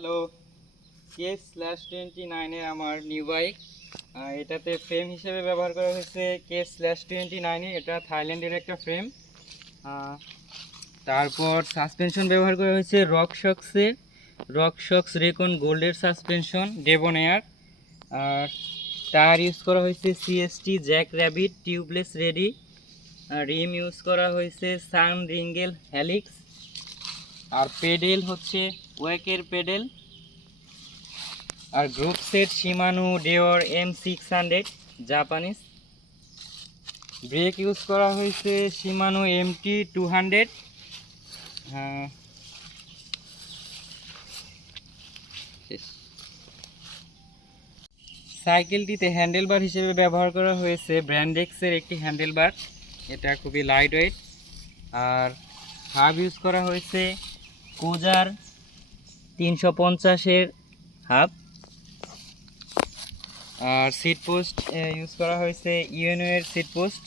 Hello, K/29 এর আমার new bike. এটাতে ফ্রেম হিসেবে ব্যবহার করা হয়েছে K/29 এটা থাইল্যান্ডের একটা ফ্রেম। তারপর সাসপেনশন ব্যবহার করা হয়েছে রকশক্স রেকন গোল্ডের সাসপেনশন ডেবন এয়ার। আর টায়ার ইউজ করা হয়েছে CST Jack Rabbit tubeless ready. আর রিম ইউজ করা হয়েছে সান রিঙ্গেল হ্যালিক্স। আর পেডেল হচ্ছে ওয়েকের পেডেল। আর group set Shimano Deore M600 Japanese. Brake use করা হয়েছে শিমানো MT200। সাইকেলটিতে হ্যান্ডেলবার হিসেবে ব্যবহার করা হয়েছে ব্র্যান্ডেক্সের একটি হ্যান্ডেলবার, এটা খুবই লাইট ওয়েট। আর হাব ইউজ করা হয়েছে কোজার 350-এর হাব। আর সিট পোস্ট ইউজ করা হয়েছে ইউএনও এর সিট পোস্ট।